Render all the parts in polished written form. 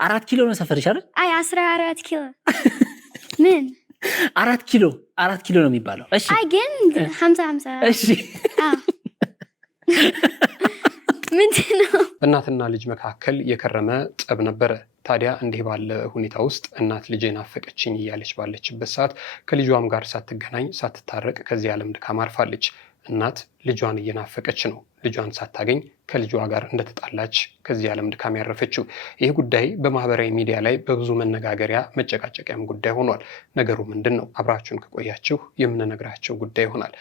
4 ኪሎ ነው ሰፈርሽ አይደል? አይ 14 ኪሎ ምን 4 ኪሎ ነው የሚባለው። እሺ አይ ግን 50 እሺ ምንድነው? በእናትና ልጅ መካከል የከረመ ጠብ ነበረ። ታዲያ እንዲህ ባለ ሁኔታ ውስጥ እናት ልጄን አፈቀችኝ እያለች ባለችበት ሰዓት ከልጇም ጋር ሳትገናኝ ሳትታረቅ ከዚህ ዓለም ድካም አርፋለች። እናት ልጇን እየናፈቀች ነው ልጇን ሳታገኝ ከልጇ ጋር እንደተጣላች ከዚህ ዓለም ድካም ያረፈችው። ይህ ጉዳይ በማህበራዊ ሚዲያ ላይ በብዙ መነጋገሪያ መጨቃጨቂያም ጉዳይ ሆኗል። ነገሩ ምንድን ነው? አብራችሁን ከቆያችሁ የምንነግራቸው ጉዳይ ይሆናል።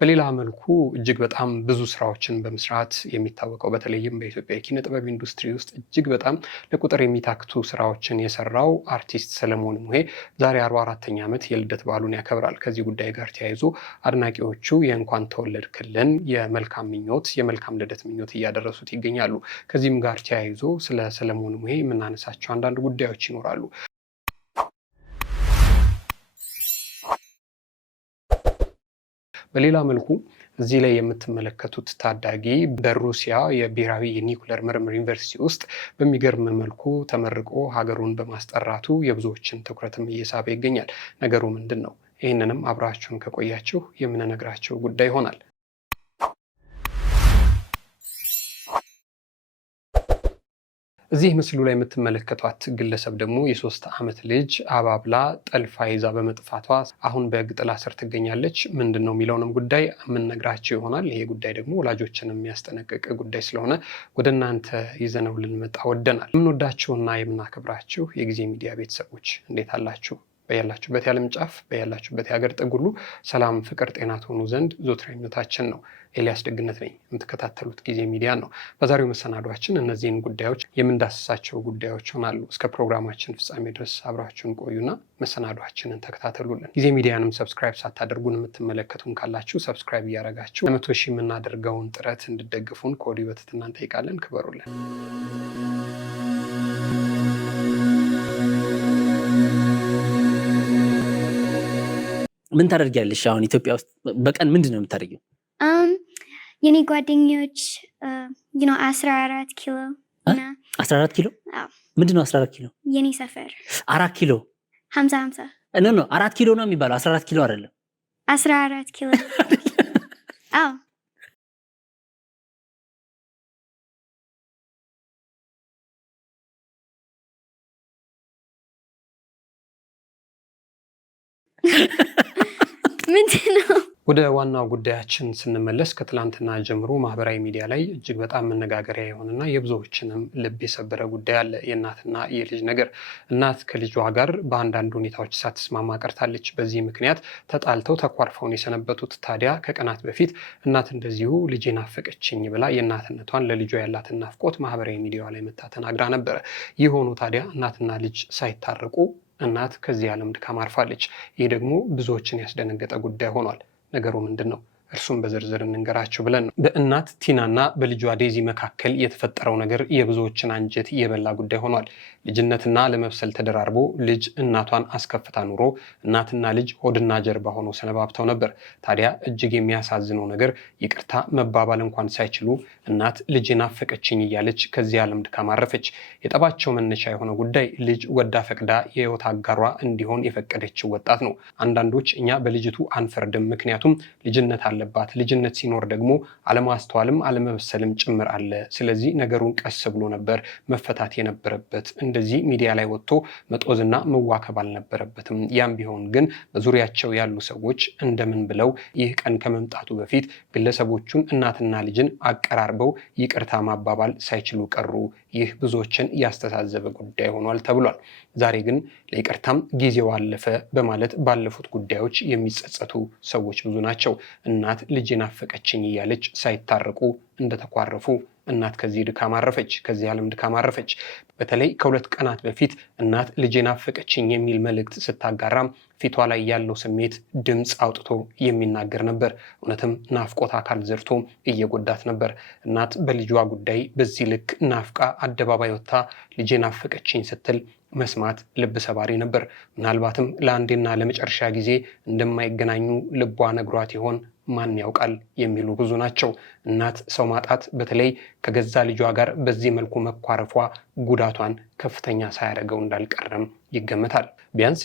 በሌላ መልኩ እጅግ በጣም ብዙ ስራዎችን በመስራት የሚታወቀው በተለይም በኢትዮጵያ የኪነ ጥበብ ኢንዱስትሪ ውስጥ እጅግ በጣም ለቁጥር የሚታክቱ ስራዎችን የሰራው አርቲስት ሰለሞን ሙሄ ዛሬ 44ኛ ዓመት የልደት በዓሉን ያከብራል። ከዚህ ጉዳይ ጋር ተያይዞ አድናቂዎቹ የእንኳን ተወለድክልን የመልካም ምኞት የመልካም ልደት ምኞት እያደረሱት ይገኛሉ። ከዚህም ጋር ተያይዞ ስለ ሰለሞን ሙሄ የምናነሳቸው አንዳንድ ጉዳዮች ይኖራሉ። በሌላ መልኩ እዚህ ላይ የምትመለከቱት ታዳጊ በሩሲያ የብሔራዊ የኒውክሌር ምርምር ዩኒቨርሲቲ ውስጥ በሚገርም መልኩ ተመርቆ ሀገሩን በማስጠራቱ የብዙዎችን ትኩረትም እየሳበ ይገኛል። ነገሩ ምንድን ነው? ይህንንም አብራችሁን ከቆያችሁ የምንነግራቸው ጉዳይ ይሆናል። እዚህ ምስሉ ላይ የምትመለከቷት ግለሰብ ደግሞ የ3 ዓመት ልጅ አባብላ ጠልፋ ይዛ በመጥፋቷ አሁን በሕግ ጥላ ስር ትገኛለች። ምንድን ነው የሚለውንም ጉዳይ የምንነግራቸው ይሆናል። ይሄ ጉዳይ ደግሞ ወላጆችን የሚያስጠነቅቅ ጉዳይ ስለሆነ ወደ እናንተ ይዘነው ልንመጣ ወደናል። የምንወዳችሁና የምናከብራችሁ የጊዜ ሚዲያ ቤተሰቦች እንዴት አላችሁ? በያላችሁበት የዓለም ጫፍ በያላችሁበት የሀገር ጥግ ሁሉ ሰላም፣ ፍቅር፣ ጤና ትሆኑ ዘንድ ዘወትር ምኞታችን ነው። ኤልያስ ደግነት ነኝ። የምትከታተሉት ጊዜ ሚዲያ ነው። በዛሬው መሰናዷችን እነዚህን ጉዳዮች የምንዳስሳቸው ጉዳዮች ሆናሉ። እስከ ፕሮግራማችን ፍጻሜ ድረስ አብራችሁን ቆዩና መሰናዷችንን ተከታተሉልን። ጊዜ ሚዲያንም ሰብስክራይብ ሳታደርጉን የምትመለከቱን ካላችሁ ሰብስክራይብ እያደረጋችሁ 100 ሺህ የምናደርገውን ጥረት እንድደግፉን ከወዲሁ በትህትና እንጠይቃለን። ክበሩልን። ምን ታደርጊያለሽ? አሁን ኢትዮጵያ ውስጥ በቀን ምንድን ነው የምታደርጊው? የኔ ጓደኞች 14 ኪሎ 14 ኪሎ ምንድን ነው 14 ኪሎ? የኔ ሰፈር 4 ኪሎ 50 ኖ 4 ኪሎ ነው የሚባለው። 14 ኪሎ አይደለም 14 ኪሎ አዎ ምንድነው? ወደ ዋናው ጉዳያችን ስንመለስ ከትላንትና ጀምሮ ማህበራዊ ሚዲያ ላይ እጅግ በጣም መነጋገሪያ የሆነና የብዙዎችንም ልብ የሰበረ ጉዳይ አለ። የእናትና የልጅ ነገር። እናት ከልጇ ጋር በአንዳንድ ሁኔታዎች ሳትስማማ ቀርታለች። በዚህ ምክንያት ተጣልተው ተኳርፈውን የሰነበቱት ታዲያ ከቀናት በፊት እናት እንደዚሁ ልጄን ናፈቀችኝ ብላ የእናትነቷን ለልጇ ያላትን ናፍቆት ማህበራዊ ሚዲያ ላይ መታ ተናግራ ነበረ። ይህ ሆኖ ታዲያ እናትና ልጅ ሳይታረቁ እናት ከዚህ ዓለም ድካም አርፋለች። ይህ ደግሞ ብዙዎችን ያስደነገጠ ጉዳይ ሆኗል። ነገሩ ምንድን ነው? እርሱም በዝርዝር እንንገራችሁ ብለን ነው። በእናት ቲናና በልጇ ዴዚ መካከል የተፈጠረው ነገር የብዙዎችን አንጀት የበላ ጉዳይ ሆኗል። ልጅነትና ለመብሰል ተደራርቦ ልጅ እናቷን አስከፍታ ኑሮ እናትና ልጅ ሆድና ጀርባ ሆኖ ሰነባብተው ነበር። ታዲያ እጅግ የሚያሳዝነው ነገር ይቅርታ መባባል እንኳን ሳይችሉ እናት ልጄን ናፈቀችኝ እያለች ከዚህ ዓለም ድካም አረፈች። የጠባቸው መነሻ የሆነ ጉዳይ ልጅ ወዳ ፈቅዳ የህይወት አጋሯ እንዲሆን የፈቀደችው ወጣት ነው። አንዳንዶች እኛ በልጅቱ አንፈርድም፣ ምክንያቱም ልጅነት አለባት፣ ልጅነት ሲኖር ደግሞ አለማስተዋልም አለመበሰልም ጭምር አለ። ስለዚህ ነገሩን ቀስ ብሎ ነበር መፈታት የነበረበት። እንደዚህ ሚዲያ ላይ ወጥቶ መጦዝና መዋከብ አልነበረበትም። ያም ቢሆን ግን በዙሪያቸው ያሉ ሰዎች እንደምን ብለው ይህ ቀን ከመምጣቱ በፊት ግለሰቦቹን እናትና ልጅን አቀራርበው ይቅርታ ማባባል ሳይችሉ ቀሩ። ይህ ብዙዎችን ያስተሳዘበ ጉዳይ ሆኗል ተብሏል። ዛሬ ግን ለይቅርታም ጊዜው አለፈ በማለት ባለፉት ጉዳዮች የሚጸጸቱ ሰዎች ብዙ ናቸው። እናት ልጄን ናፈቀችኝ እያለች ሳይታረቁ እንደተኳረፉ እናት ከዚህ ድካም አረፈች፣ ከዚህ ዓለም ድካም አረፈች። በተለይ ከ2 ቀናት በፊት እናት ልጄን ናፈቀችኝ የሚል መልእክት ስታጋራም ፊቷ ላይ ያለው ስሜት ድምፅ አውጥቶ የሚናገር ነበር። እውነትም ናፍቆት አካል ዘርቶ እየጎዳት ነበር። እናት በልጇ ጉዳይ በዚህ ልክ ናፍቃ አደባባይ ወጥታ ልጄን ናፈቀችኝ ስትል መስማት ልብ ሰባሪ ነበር። ምናልባትም ለአንዴና ለመጨረሻ ጊዜ እንደማይገናኙ ልቧ ነግሯት ይሆን? ማን ያውቃል የሚሉ ብዙ ናቸው። እናት ሰው ማጣት በተለይ ከገዛ ልጇ ጋር በዚህ መልኩ መኳረፏ ጉዳቷን ከፍተኛ ሳያደርገው እንዳልቀረም ይገመታል። ቢያንስ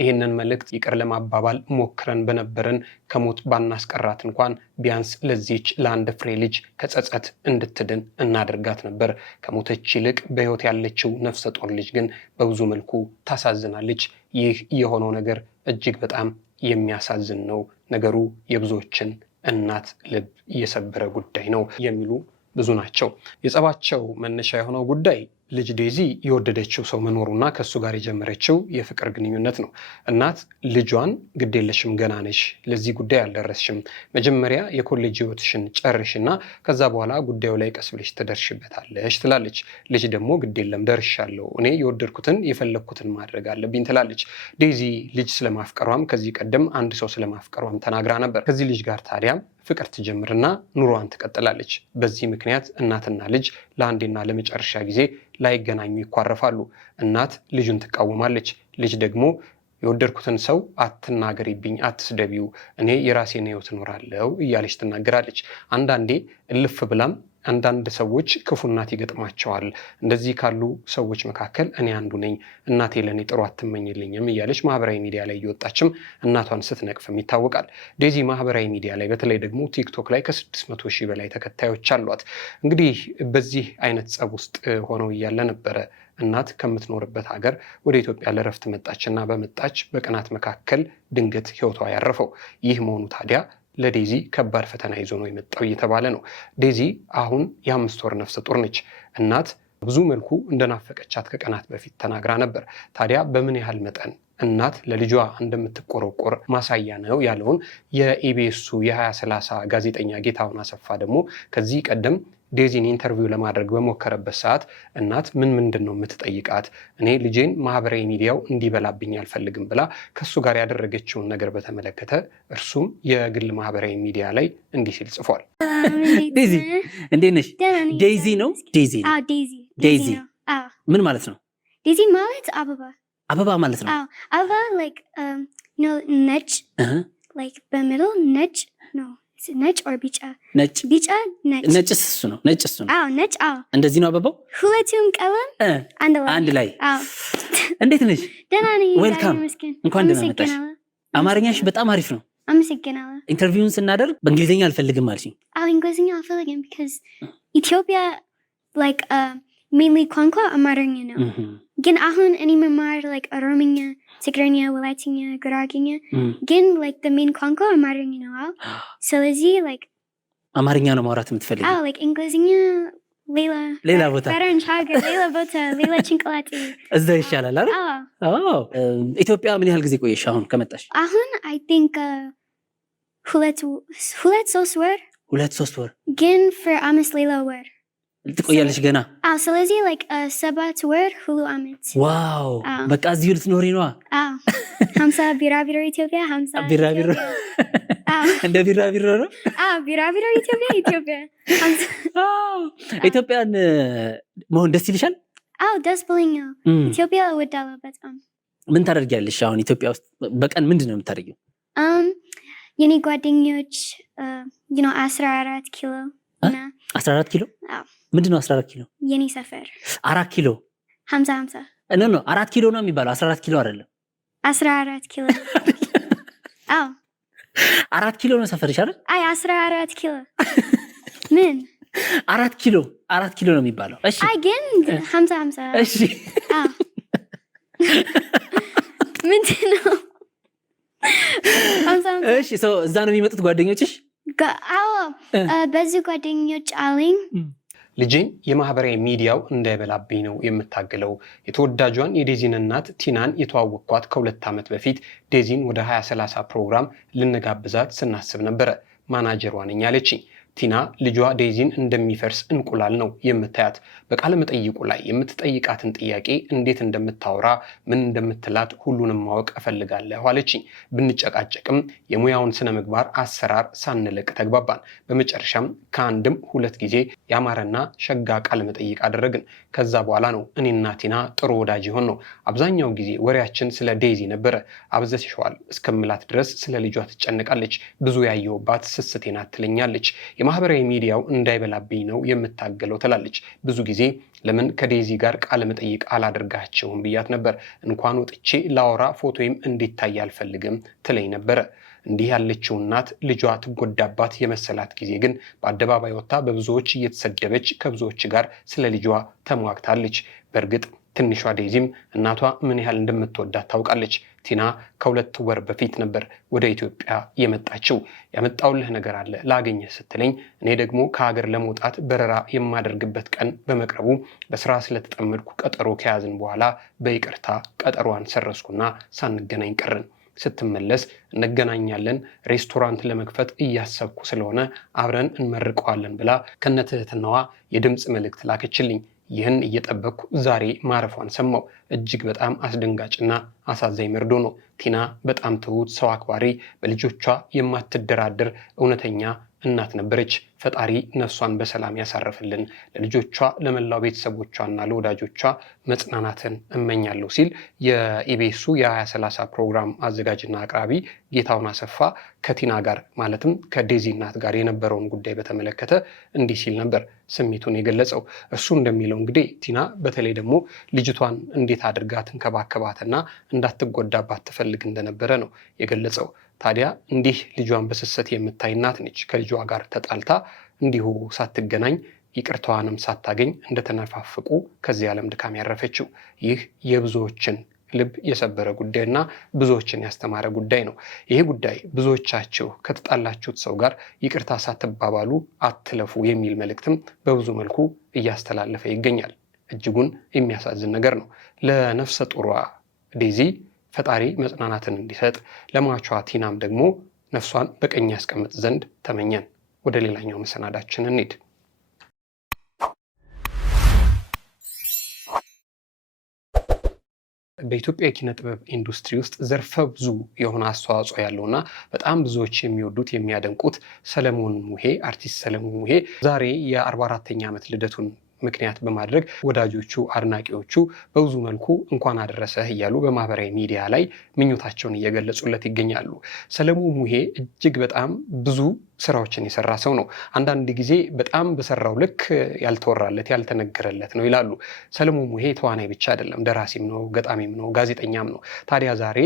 ይህንን መልእክት ይቅር ለማባባል ሞክረን በነበረን ከሞት ባናስቀራት እንኳን ቢያንስ ለዚች ለአንድ ፍሬ ልጅ ከጸጸት እንድትድን እናደርጋት ነበር። ከሞተች ይልቅ በሕይወት ያለችው ነፍሰ ጡር ልጅ ግን በብዙ መልኩ ታሳዝናለች። ይህ የሆነው ነገር እጅግ በጣም የሚያሳዝን ነው። ነገሩ የብዙዎችን እናት ልብ የሰበረ ጉዳይ ነው የሚሉ ብዙ ናቸው። የጸባቸው መነሻ የሆነው ጉዳይ ልጅ ዴዚ የወደደችው ሰው መኖሩና ከሱ ጋር የጀመረችው የፍቅር ግንኙነት ነው። እናት ልጇን ግዴለሽም፣ ገና ነሽ፣ ለዚህ ጉዳይ አልደረስሽም፣ መጀመሪያ የኮሌጅ ህይወትሽን ጨርሽና ከዛ በኋላ ጉዳዩ ላይ ቀስ ብለሽ ትደርሽበታለሽ ትላለች። ልጅ ደግሞ ግዴለም ደርሻለሁ፣ እኔ የወደድኩትን የፈለግኩትን ማድረግ አለብኝ ትላለች። ዴዚ ልጅ ስለማፍቀሯም ከዚህ ቀደም አንድ ሰው ስለማፍቀሯም ተናግራ ነበር። ከዚህ ልጅ ጋር ታዲያም ፍቅር ትጀምርና ኑሯን ትቀጥላለች። በዚህ ምክንያት እናትና ልጅ ለአንዴና ለመጨረሻ ጊዜ ላይገናኙ ይኳረፋሉ። እናት ልጁን ትቃወማለች። ልጅ ደግሞ የወደድኩትን ሰው አትናገሪብኝ፣ አትስደቢው፣ እኔ የራሴን ህይወት እኖራለሁ እያለች ትናገራለች። አንዳንዴ እልፍ ብላም አንዳንድ ሰዎች ክፉ እናት ይገጥማቸዋል። እንደዚህ ካሉ ሰዎች መካከል እኔ አንዱ ነኝ፣ እናቴ ለእኔ ጥሩ አትመኝልኝም እያለች ማህበራዊ ሚዲያ ላይ እየወጣችም እናቷን ስትነቅፍም ይታወቃል። ዴዚ ማህበራዊ ሚዲያ ላይ በተለይ ደግሞ ቲክቶክ ላይ ከ600 ሺህ በላይ ተከታዮች አሏት። እንግዲህ በዚህ አይነት ጸብ ውስጥ ሆነው እያለ ነበረ እናት ከምትኖርበት ሀገር ወደ ኢትዮጵያ ለረፍት መጣችና በመጣች በቀናት መካከል ድንገት ህይወቷ ያረፈው። ይህ መሆኑ ታዲያ ለዴዚ ከባድ ፈተና ይዞ ነው የመጣው እየተባለ ነው። ዴዚ አሁን የ5 ወር ነፍሰ ጡር ነች። እናት ብዙ መልኩ እንደናፈቀቻት ከቀናት በፊት ተናግራ ነበር። ታዲያ በምን ያህል መጠን እናት ለልጇ እንደምትቆረቆር ማሳያ ነው ያለውን የኢቢኤሱ የ2030 ጋዜጠኛ ጌታሁን አሰፋ ደግሞ ከዚህ ቀደም ዴዚን ኢንተርቪው ለማድረግ በሞከረበት ሰዓት እናት ምንድን ነው የምትጠይቃት? እኔ ልጄን ማህበራዊ ሚዲያው እንዲበላብኝ አልፈልግም ብላ ከሱ ጋር ያደረገችውን ነገር በተመለከተ እርሱም የግል ማህበራዊ ሚዲያ ላይ እንዲህ ሲል ጽፏል። ዴዚ እንዴት ነሽ? ዴዚ ነው ዴዚ ምን ማለት ነው? ዴዚ ማለት አበባ ማለት ነው። አበባ ነጭ በሚddle ነጭ ነው። ነጭ or ቢጫ? ነጭ። ነጭስ እሱ ነው። ነጭ እሱ ነው። ነጭ። እንደዚህ ነው አበባው። ሁለቱም ቀለም አንድ ላይ። እንዴት ነሽ? ደህና ነኝ። ዌልካም። እንኳን ደህና መጣሽ። አማርኛሽ በጣም አሪፍ ነው። አመሰግናለሁ። ኢንተርቪውን ስናደርግ በእንግሊዝኛ አልፈልግም አልሽኝ። እንግሊዝኛ አልፈልግም because ኢትዮጵያ mainly ቋንቋ አማርኛ ነው። ግን አሁን እኔ መማር ኦሮምኛ፣ ትግርኛ፣ ወላይትኛ፣ ጉራጌኛ ግን the main ቋንቋ አማርኛ ነው። ስለዚህ አማርኛ ነው ማውራት የምትፈልጊው? እንግሊዝኛ ሌላ ቦታ፣ ፈረንጅ ሀገር ሌላ ቦታ፣ ሌላ ጭንቅላቴ እዛ ይሻላል አይደል? ኢትዮጵያ ምን ያህል ጊዜ ቆየሽ አሁን ከመጣሽ? አሁን I think ሁለት ሶስት ወር ግን for አምስት ሌላ ወር ትቆያለሽ ገና? ስለዚህ 7 ወር ሁሉ አመት። ዋው! በቃ እዚሁ ልትኖሪ ነዋ። 50 ቢራቢሮ ኢትዮጵያ፣ 50 ቢራቢሮ እንደ ቢራቢሮ ነው። ቢራቢሮ ኢትዮጵያ። ኢትዮጵያን መሆን ደስ ይልሻል? ደስ ብሎኛል። ኢትዮጵያ እወዳለሁ በጣም። ምን ታደርጊያለሽ አሁን ኢትዮጵያ ውስጥ? በቀን ምንድን ነው የምታደርጊው? የኔ ጓደኞች 14 ኪሎ እና 14 ኪሎ? ምንድን ነው 14 ኪሎ? የኔ ሰፈር 4 ኪሎ 50 ኖ 4 ኪሎ ነው የሚባለው። 14 ኪሎ አይደለም። 14 ኪሎ 4 ኪሎ ነው ሰፈርሽ አይደል? 14 ኪሎ ምን 4 ኪሎ ነው የሚባለው። እሺ ግን 50 እሺ ምንድን ነው? እሺ እዛ ነው የሚመጡት ጓደኞችሽ? በዚህ ጓደኞች አለኝ። ልጄን የማህበራዊ ሚዲያው እንዳይበላብኝ ነው የምታገለው። የተወዳጇን የዴዚን እናት ቲናን የተዋወቅኳት ከ2 ዓመት በፊት ዴዚን ወደ 2030 ፕሮግራም ልንጋብዛት ስናስብ ነበረ። ማናጀሯ ነኝ አለችኝ። ቲና ልጇ ዴዚን እንደሚፈርስ እንቁላል ነው የምታያት። በቃለ መጠይቁ ላይ የምትጠይቃትን ጥያቄ እንዴት እንደምታወራ ምን እንደምትላት ሁሉንም ማወቅ እፈልጋለሁ አለችኝ። ብንጨቃጨቅም የሙያውን ስነ ምግባር አሰራር ሳንለቅ ተግባባን። በመጨረሻም ከአንድም 2 ጊዜ ያማረና ሸጋ ቃለ መጠይቅ አደረግን። ከዛ በኋላ ነው እኔና ቲና ጥሩ ወዳጅ ይሆን ነው። አብዛኛው ጊዜ ወሬያችን ስለ ዴዚ ነበረ። አብዘሽዋል እስከምላት ድረስ ስለ ልጇ ትጨነቃለች። ብዙ ያየውባት ስስቴ ናት ትለኛለች። የማህበራዊ ሚዲያው እንዳይበላብኝ ነው የምታገለው ትላለች። ብዙ ጊዜ ለምን ከዴዚ ጋር ቃለ መጠይቅ አላደርጋቸውም ብያት ነበር። እንኳን ወጥቼ ላወራ ፎቶዬም እንዲታይ አልፈልግም ትለኝ ነበረ። እንዲህ ያለችው እናት ልጇ ትጎዳባት የመሰላት ጊዜ ግን በአደባባይ ወጥታ በብዙዎች እየተሰደበች ከብዙዎች ጋር ስለ ልጇ ተሟግታለች። በእርግጥ ትንሿ ዴዚም እናቷ ምን ያህል እንደምትወዳት ታውቃለች። ቲና ከ2 ወር በፊት ነበር ወደ ኢትዮጵያ የመጣችው። ያመጣውልህ ነገር አለ ላገኘህ ስትለኝ እኔ ደግሞ ከሀገር ለመውጣት በረራ የማደርግበት ቀን በመቅረቡ በስራ ስለተጠመድኩ ቀጠሮ ከያዝን በኋላ በይቅርታ ቀጠሮዋን ሰረስኩና ሳንገናኝ ቀርን። ስትመለስ እንገናኛለን፣ ሬስቶራንት ለመክፈት እያሰብኩ ስለሆነ አብረን እንመርቀዋለን ብላ ከነትህትናዋ የድምፅ መልእክት ላከችልኝ። ይህን እየጠበቅኩ ዛሬ ማረፏን ሰማው። እጅግ በጣም አስደንጋጭና አሳዛኝ መርዶ ነው። ቲና በጣም ትሁት፣ ሰው አክባሪ፣ በልጆቿ የማትደራደር እውነተኛ እናት ነበረች። ፈጣሪ ነፍሷን በሰላም ያሳረፍልን፣ ለልጆቿ ለመላው ቤተሰቦቿና ለወዳጆቿ መጽናናትን እመኛለሁ ሲል የኢቢኤሱ የ2030 ፕሮግራም አዘጋጅና አቅራቢ ጌታሁን አሰፋ ከቲና ጋር ማለትም ከዴዚ እናት ጋር የነበረውን ጉዳይ በተመለከተ እንዲህ ሲል ነበር ስሜቱን የገለጸው። እሱ እንደሚለው እንግዲህ ቲና በተለይ ደግሞ ልጅቷን እንዴት አድርጋ ትንከባከባትና እንዳትጎዳባት ትፈልግ እንደነበረ ነው የገለጸው። ታዲያ እንዲህ ልጇን በስስት የምታይ እናት ነች ከልጇ ጋር ተጣልታ እንዲሁ ሳትገናኝ ይቅርታዋንም ሳታገኝ እንደተነፋፍቁ ከዚህ ዓለም ድካም ያረፈችው። ይህ የብዙዎችን ልብ የሰበረ ጉዳይና ብዙዎችን ያስተማረ ጉዳይ ነው። ይሄ ጉዳይ ብዙዎቻችሁ ከተጣላችሁት ሰው ጋር ይቅርታ ሳትባባሉ አትለፉ የሚል መልእክትም በብዙ መልኩ እያስተላለፈ ይገኛል። እጅጉን የሚያሳዝን ነገር ነው። ለነፍሰ ጡሯ ዴዚ ፈጣሪ መጽናናትን እንዲሰጥ፣ ለሟቿ ቲናም ደግሞ ነፍሷን በቀኝ ያስቀምጥ ዘንድ ተመኘን። ወደ ሌላኛው መሰናዳችን እንሂድ። በኢትዮጵያ የኪነ ጥበብ ኢንዱስትሪ ውስጥ ዘርፈ ብዙ የሆነ አስተዋጽኦ ያለውና በጣም ብዙዎች የሚወዱት የሚያደንቁት ሰለሞን ሙሄ አርቲስት ሰለሞን ሙሄ ዛሬ የ44ኛ ዓመት ልደቱን ምክንያት በማድረግ ወዳጆቹ አድናቂዎቹ በብዙ መልኩ እንኳን አደረሰህ እያሉ በማህበራዊ ሚዲያ ላይ ምኞታቸውን እየገለጹለት ይገኛሉ። ሰለሞን ሙሄ እጅግ በጣም ብዙ ስራዎችን የሰራ ሰው ነው። አንዳንድ ጊዜ በጣም በሰራው ልክ ያልተወራለት ያልተነገረለት ነው ይላሉ። ሰለሞን ሙሄ ተዋናይ ብቻ አይደለም፣ ደራሲም ነው፣ ገጣሚም ነው፣ ጋዜጠኛም ነው። ታዲያ ዛሬ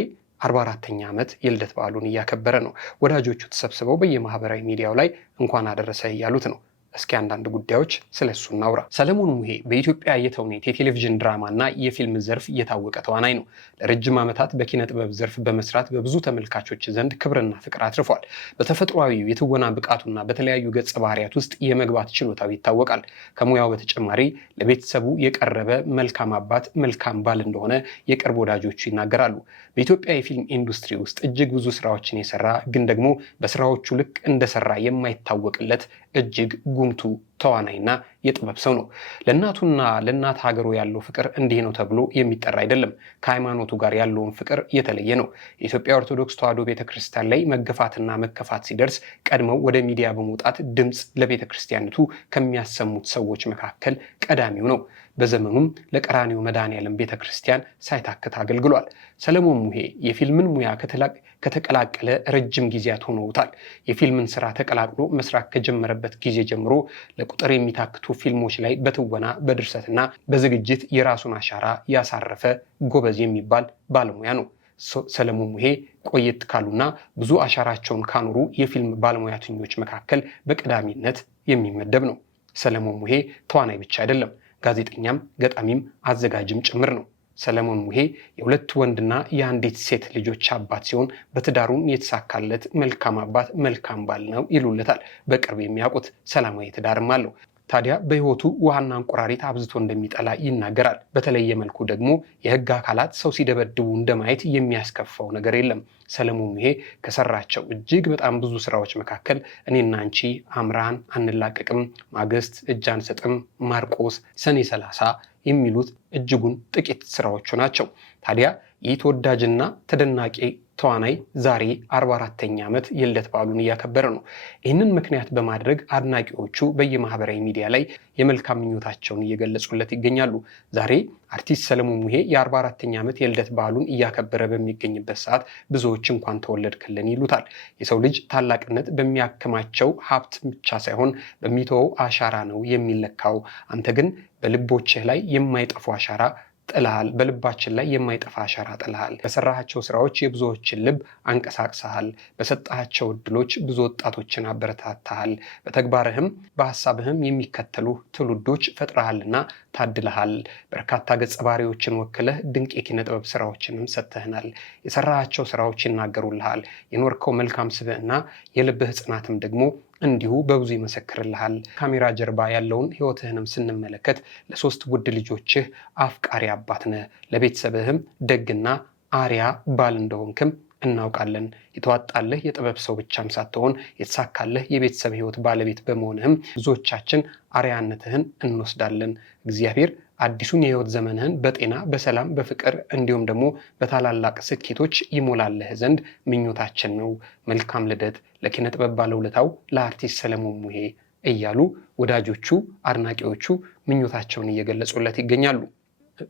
44ኛ ዓመት የልደት በዓሉን እያከበረ ነው። ወዳጆቹ ተሰብስበው በየማህበራዊ ሚዲያው ላይ እንኳን አደረሰህ እያሉት ነው። እስኪ አንዳንድ ጉዳዮች ስለሱ እናውራ። ሰለሞን ሙሄ በኢትዮጵያ የተውኔት የቴሌቪዥን ድራማ እና የፊልም ዘርፍ የታወቀ ተዋናይ ነው። ለረጅም ዓመታት በኪነ ጥበብ ዘርፍ በመስራት በብዙ ተመልካቾች ዘንድ ክብርና ፍቅር አትርፏል። በተፈጥሯዊው የትወና ብቃቱና በተለያዩ ገጸ ባህሪያት ውስጥ የመግባት ችሎታው ይታወቃል። ከሙያው በተጨማሪ ለቤተሰቡ የቀረበ መልካም አባት፣ መልካም ባል እንደሆነ የቅርብ ወዳጆቹ ይናገራሉ። በኢትዮጵያ የፊልም ኢንዱስትሪ ውስጥ እጅግ ብዙ ስራዎችን የሰራ ግን ደግሞ በስራዎቹ ልክ እንደሰራ የማይታወቅለት እጅግ ጉምቱ ተዋናይና የጥበብ ሰው ነው። ለእናቱና ለእናት ሀገሩ ያለው ፍቅር እንዲህ ነው ተብሎ የሚጠራ አይደለም። ከሃይማኖቱ ጋር ያለውን ፍቅር የተለየ ነው። የኢትዮጵያ ኦርቶዶክስ ተዋሕዶ ቤተክርስቲያን ላይ መገፋትና መከፋት ሲደርስ ቀድመው ወደ ሚዲያ በመውጣት ድምፅ ለቤተክርስቲያኒቱ ከሚያሰሙት ሰዎች መካከል ቀዳሚው ነው። በዘመኑም ለቀራኒዮ መድኃኔዓለም ቤተክርስቲያን ሳይታክት አገልግሏል። ሰለሞን ሙሄ የፊልምን ሙያ ከተቀላቀለ ረጅም ጊዜያት ሆነውታል። የፊልምን ስራ ተቀላቅሎ መስራት ከጀመረበት ጊዜ ጀምሮ ለቁጥር የሚታክቱ ፊልሞች ላይ በትወና በድርሰትና በዝግጅት የራሱን አሻራ ያሳረፈ ጎበዝ የሚባል ባለሙያ ነው። ሰለሞን ሙሄ ቆየት ካሉና ብዙ አሻራቸውን ካኖሩ የፊልም ባለሙያተኞች መካከል በቀዳሚነት የሚመደብ ነው። ሰለሞን ሙሄ ተዋናይ ብቻ አይደለም፣ ጋዜጠኛም፣ ገጣሚም፣ አዘጋጅም ጭምር ነው። ሰለሞን ሙሄ የሁለት ወንድና የአንዲት ሴት ልጆች አባት ሲሆን በትዳሩም የተሳካለት መልካም አባት መልካም ባል ነው ይሉለታል። በቅርብ የሚያውቁት ሰላማዊ ትዳርም አለው። ታዲያ በህይወቱ ውሃና እንቁራሪት አብዝቶ እንደሚጠላ ይናገራል። በተለየ መልኩ ደግሞ የህግ አካላት ሰው ሲደበድቡ እንደማየት የሚያስከፋው ነገር የለም። ሰለሞን ሙሄ ከሰራቸው እጅግ በጣም ብዙ ስራዎች መካከል እኔና አንቺ፣ አምራን፣ አንላቀቅም፣ ማግስት፣ እጅ አንሰጥም፣ ማርቆስ፣ ሰኔ 30 የሚሉት እጅጉን ጥቂት ስራዎቹ ናቸው። ታዲያ ይህ ተወዳጅና ተደናቂ ተዋናይ ዛሬ 44ኛ ዓመት የልደት በዓሉን እያከበረ ነው። ይህንን ምክንያት በማድረግ አድናቂዎቹ በየማህበራዊ ሚዲያ ላይ የመልካም ምኞታቸውን እየገለጹለት ይገኛሉ። ዛሬ አርቲስት ሰለሞን ሙሄ የ44ኛ ዓመት የልደት በዓሉን እያከበረ በሚገኝበት ሰዓት ብዙዎች እንኳን ተወለድክልን ይሉታል። የሰው ልጅ ታላቅነት በሚያከማቸው ሀብት ብቻ ሳይሆን በሚተወው አሻራ ነው የሚለካው። አንተ ግን በልቦችህ ላይ የማይጠፉ አሻራ ጥልሃል። በልባችን ላይ የማይጠፋ አሻራ ጥልሃል። በሰራሃቸው ስራዎች የብዙዎችን ልብ አንቀሳቅሰሃል። በሰጣቸው እድሎች ብዙ ወጣቶችን አበረታታሃል። በተግባርህም በሀሳብህም የሚከተሉ ትውልዶች ፈጥረሃልና ታድለሃል። በርካታ ገጸ ባህሪዎችን ወክለህ ድንቅ የኪነ ጥበብ ስራዎችንም ሰጥተህናል። የሰራሃቸው ስራዎች ይናገሩልሃል። የኖርከው መልካም ስብዕና የልብህ ጽናትም ደግሞ እንዲሁ በብዙ ይመሰክርልሃል። ካሜራ ጀርባ ያለውን ህይወትህንም ስንመለከት ለሶስት ውድ ልጆችህ አፍቃሪ አባት ነህ። ለቤተሰብህም ደግና አሪያ ባል እንደሆንክም እናውቃለን። የተዋጣለህ የጥበብ ሰው ብቻም ሳትሆን የተሳካለህ የቤተሰብ ህይወት ባለቤት በመሆንህም ብዙዎቻችን አሪያነትህን እንወስዳለን። እግዚአብሔር አዲሱን የህይወት ዘመንህን በጤና በሰላም በፍቅር እንዲሁም ደግሞ በታላላቅ ስኬቶች ይሞላለህ ዘንድ ምኞታችን ነው። መልካም ልደት ለኪነ ጥበብ ባለውለታው ለአርቲስት ሰለሞን ሙሄ እያሉ ወዳጆቹ አድናቂዎቹ ምኞታቸውን እየገለጹለት ይገኛሉ።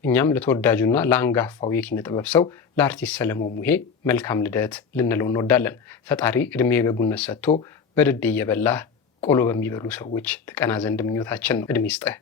እኛም ለተወዳጁና ለአንጋፋው የኪነ ጥበብ ሰው ለአርቲስት ሰለሞን ሙሄ መልካም ልደት ልንለው እንወዳለን። ፈጣሪ እድሜ በጉነት ሰጥቶ በድድ እየበላህ ቆሎ በሚበሉ ሰዎች ትቀና ዘንድ ምኞታችን ነው። እድሜ ይስጥህ።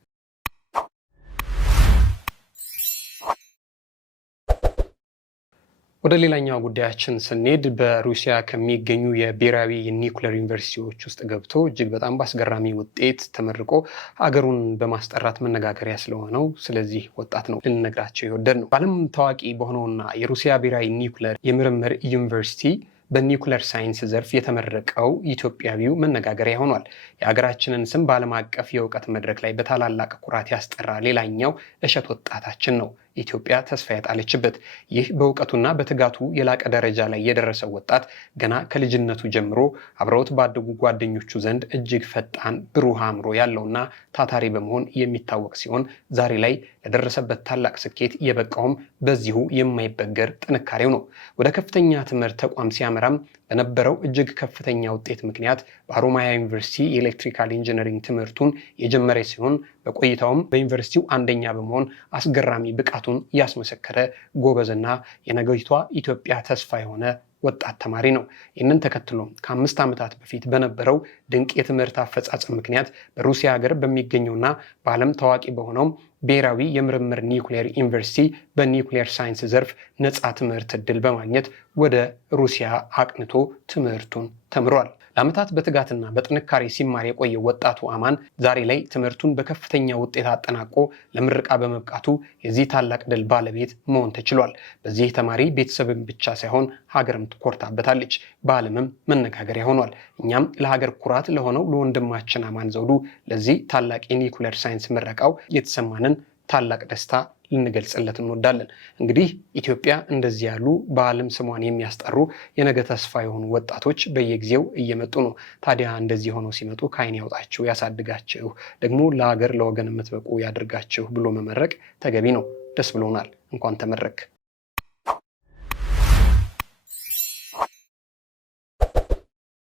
ወደ ሌላኛው ጉዳያችን ስንሄድ በሩሲያ ከሚገኙ የብሔራዊ የኒውክሌር ዩኒቨርሲቲዎች ውስጥ ገብቶ እጅግ በጣም በአስገራሚ ውጤት ተመርቆ ሀገሩን በማስጠራት መነጋገሪያ ስለሆነው ስለዚህ ወጣት ነው ልንነግራቸው የወደድ ነው። በዓለም ታዋቂ በሆነውና የሩሲያ ብሔራዊ ኒውክሌር የምርምር ዩኒቨርሲቲ በኒውክሌር ሳይንስ ዘርፍ የተመረቀው ኢትዮጵያዊው መነጋገሪያ ሆኗል። የሀገራችንን ስም በዓለም አቀፍ የእውቀት መድረክ ላይ በታላላቅ ኩራት ያስጠራ ሌላኛው እሸት ወጣታችን ነው ኢትዮጵያ ተስፋ ያጣለችበት። ይህ በእውቀቱና በትጋቱ የላቀ ደረጃ ላይ የደረሰው ወጣት ገና ከልጅነቱ ጀምሮ አብረውት ባደጉ ጓደኞቹ ዘንድ እጅግ ፈጣን ብሩህ አእምሮ ያለውና ታታሪ በመሆን የሚታወቅ ሲሆን ዛሬ ላይ ለደረሰበት ታላቅ ስኬት የበቃውም በዚሁ የማይበገር ጥንካሬው ነው። ወደ ከፍተኛ ትምህርት ተቋም ሲያመራም በነበረው እጅግ ከፍተኛ ውጤት ምክንያት በሀሮማያ ዩኒቨርሲቲ የኤሌክትሪካል ኢንጂነሪንግ ትምህርቱን የጀመረ ሲሆን በቆይታውም በዩኒቨርሲቲው አንደኛ በመሆን አስገራሚ ብቃቱን ያስመሰከረ ጎበዝና የነገይቷ ኢትዮጵያ ተስፋ የሆነ ወጣት ተማሪ ነው። ይህንን ተከትሎ ከ5 ዓመታት በፊት በነበረው ድንቅ የትምህርት አፈጻጸም ምክንያት በሩሲያ ሀገር በሚገኘውና በዓለም ታዋቂ በሆነው ብሔራዊ የምርምር ኒውክሌር ዩኒቨርሲቲ በኒውክሌር ሳይንስ ዘርፍ ነፃ ትምህርት ዕድል በማግኘት ወደ ሩሲያ አቅንቶ ትምህርቱን ተምሯል። ለዓመታት በትጋትና በጥንካሬ ሲማር የቆየው ወጣቱ አማን ዛሬ ላይ ትምህርቱን በከፍተኛ ውጤት አጠናቆ ለምረቃ በመብቃቱ የዚህ ታላቅ ድል ባለቤት መሆን ተችሏል። በዚህ ተማሪ ቤተሰብን ብቻ ሳይሆን ሀገርም ትኮርታበታለች፣ በዓለምም መነጋገሪያ ሆኗል። እኛም ለሀገር ኩራት ለሆነው ለወንድማችን አማን ዘውዱ ለዚህ ታላቅ የኒውክሌር ሳይንስ ምረቃው የተሰማንን ታላቅ ደስታ ልንገልጽለት እንወዳለን። እንግዲህ ኢትዮጵያ እንደዚህ ያሉ በዓለም ስሟን የሚያስጠሩ የነገ ተስፋ የሆኑ ወጣቶች በየጊዜው እየመጡ ነው። ታዲያ እንደዚህ ሆነው ሲመጡ ከዓይን ያውጣችሁ፣ ያሳድጋችሁ፣ ደግሞ ለሀገር ለወገን የምትበቁ ያድርጋችሁ ብሎ መመረቅ ተገቢ ነው። ደስ ብሎናል። እንኳን ተመረቅ።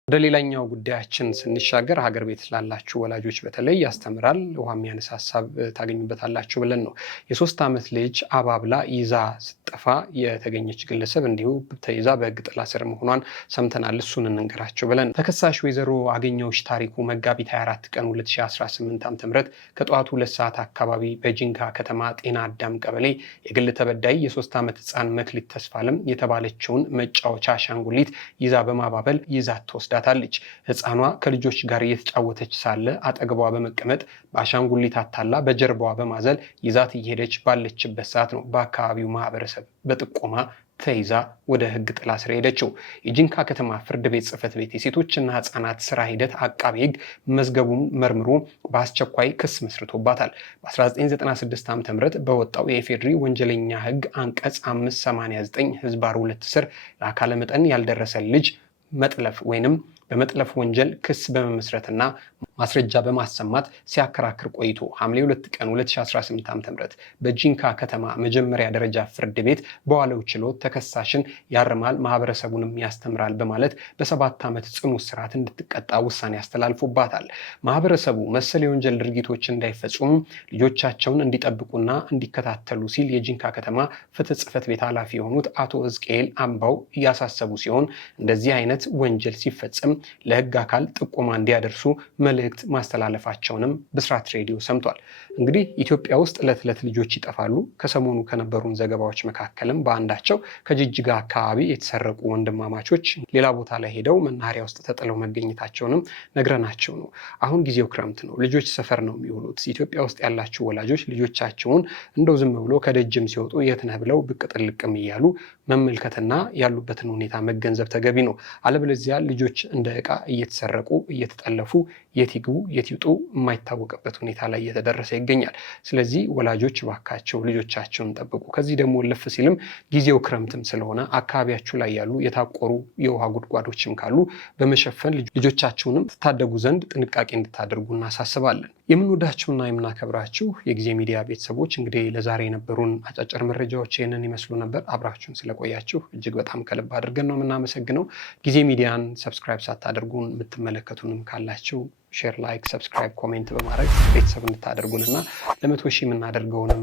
ወደ ሌላኛው ጉዳያችን ስንሻገር ሀገር ቤት ላላችሁ ወላጆች በተለይ ያስተምራል፣ ውሃ የሚያነሳ ሀሳብ ታገኙበታላችሁ ብለን ነው። የ3 ዓመት ልጅ አባብላ ይዛ ስትጠፋ የተገኘች ግለሰብ እንዲሁ ተይዛ በሕግ ጥላ ስር መሆኗን ሰምተናል። እሱን እንንገራችሁ ብለን ተከሳሽ ወይዘሮ አገኘሁሽ ታሪኩ መጋቢት 24 ቀን 2018 ዓ.ም ከጠዋቱ 2 ሰዓት አካባቢ በጂንካ ከተማ ጤና አዳም ቀበሌ የግል ተበዳይ የ3 ዓመት ህፃን መክሊት ተስፋለም የተባለችውን መጫወቻ አሻንጉሊት ይዛ በማባበል ይዛት ተወስዳታለች። ህፃኗ ከልጆች ጋር እየተጫወተች ሳለ አጠገቧ በመቀመጥ በአሻንጉሊት አታላ በጀርባዋ በማዘል ይዛት እየሄደች ባለችበት ሰዓት ነው በአካባቢው ማህበረሰብ በጥቆማ ተይዛ ወደ ህግ ጥላ ስር ሄደችው። የጂንካ ከተማ ፍርድ ቤት ጽህፈት ቤት የሴቶችና ህጻናት ስራ ሂደት አቃቤ ህግ መዝገቡን መርምሮ በአስቸኳይ ክስ መስርቶባታል። በ1996 ዓ.ም በወጣው የኢፌዴሪ ወንጀለኛ ህግ አንቀጽ 589 ህዝባር 2 ስር ለአካለ መጠን ያልደረሰ ልጅ መጥለፍ ወይንም በመጥለፍ ወንጀል ክስ በመመስረትና ማስረጃ በማሰማት ሲያከራክር ቆይቶ ሐምሌ 2 ቀን 2018 ዓ.ም በጂንካ ከተማ መጀመሪያ ደረጃ ፍርድ ቤት በዋለው ችሎት ተከሳሽን ያርማል ማህበረሰቡንም ያስተምራል በማለት በ7 ዓመት ጽኑ እስራት እንድትቀጣ ውሳኔ አስተላልፎባታል። ማህበረሰቡ መሰል የወንጀል ድርጊቶች እንዳይፈጽሙ ልጆቻቸውን እንዲጠብቁና እንዲከታተሉ ሲል የጂንካ ከተማ ፍትህ ጽህፈት ቤት ኃላፊ የሆኑት አቶ ሕዝቅኤል አምባው እያሳሰቡ ሲሆን እንደዚህ አይነት ወንጀል ሲፈጸም ለህግ አካል ጥቆማ እንዲያደርሱ መልእክት ማስተላለፋቸውንም ብስራት ሬዲዮ ሰምቷል። እንግዲህ ኢትዮጵያ ውስጥ ዕለት ልጆች ይጠፋሉ። ከሰሞኑ ከነበሩን ዘገባዎች መካከልም በአንዳቸው ከጅጅጋ አካባቢ የተሰረቁ ወንድማማቾች ሌላ ቦታ ላይ ሄደው መናኸሪያ ውስጥ ተጥለው መገኘታቸውንም ነግረናቸው ነው። አሁን ጊዜው ክረምት ነው። ልጆች ሰፈር ነው የሚውሉት። ኢትዮጵያ ውስጥ ያላችሁ ወላጆች ልጆቻቸውን እንደው ዝም ብሎ ከደጅም ሲወጡ የት ነህ ብለው ብቅ ጥልቅም እያሉ መመልከትና ያሉበትን ሁኔታ መገንዘብ ተገቢ ነው። አለበለዚያ ልጆች እንደ ዕቃ እየተሰረቁ እየተጠለፉ የት ይግቡ የት ይውጡ የማይታወቅበት ሁኔታ ላይ እየተደረሰ ይገኛል። ስለዚህ ወላጆች ባካቸው ልጆቻቸውን ጠብቁ። ከዚህ ደግሞ ለፍ ሲልም ጊዜው ክረምትም ስለሆነ አካባቢያችሁ ላይ ያሉ የታቆሩ የውሃ ጉድጓዶችም ካሉ በመሸፈን ልጆቻችሁንም ትታደጉ ዘንድ ጥንቃቄ እንድታደርጉ እናሳስባለን። የምንወዳችሁና የምናከብራችሁ የጊዜ ሚዲያ ቤተሰቦች እንግዲህ ለዛሬ የነበሩን አጫጭር መረጃዎች ይህንን ይመስሉ ነበር። አብራችሁን ስለቆያችሁ እጅግ በጣም ከልብ አድርገን ነው የምናመሰግነው። ጊዜ ሚዲያን ሰብስክራይብ ሳታደርጉን የምትመለከቱንም ካላችሁ ሼር፣ ላይክ፣ ሰብስክራይብ፣ ኮሜንት በማድረግ ቤተሰብ እንድታደርጉንና ለ100 ሺህ የምናደርገውንም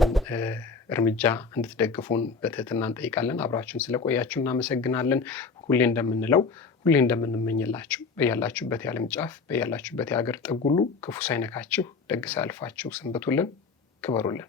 እርምጃ እንድትደግፉን በትህትና እንጠይቃለን። አብራችሁን ስለቆያችሁ እናመሰግናለን። ሁሌ እንደምንለው ሁሌ እንደምንመኝላችሁ በያላችሁበት የዓለም ጫፍ በያላችሁበት የሀገር ጥግ ሁሉ ክፉ ሳይነካችሁ ደግ ሳያልፋችሁ ሰንብቱልን፣ ክበሩልን።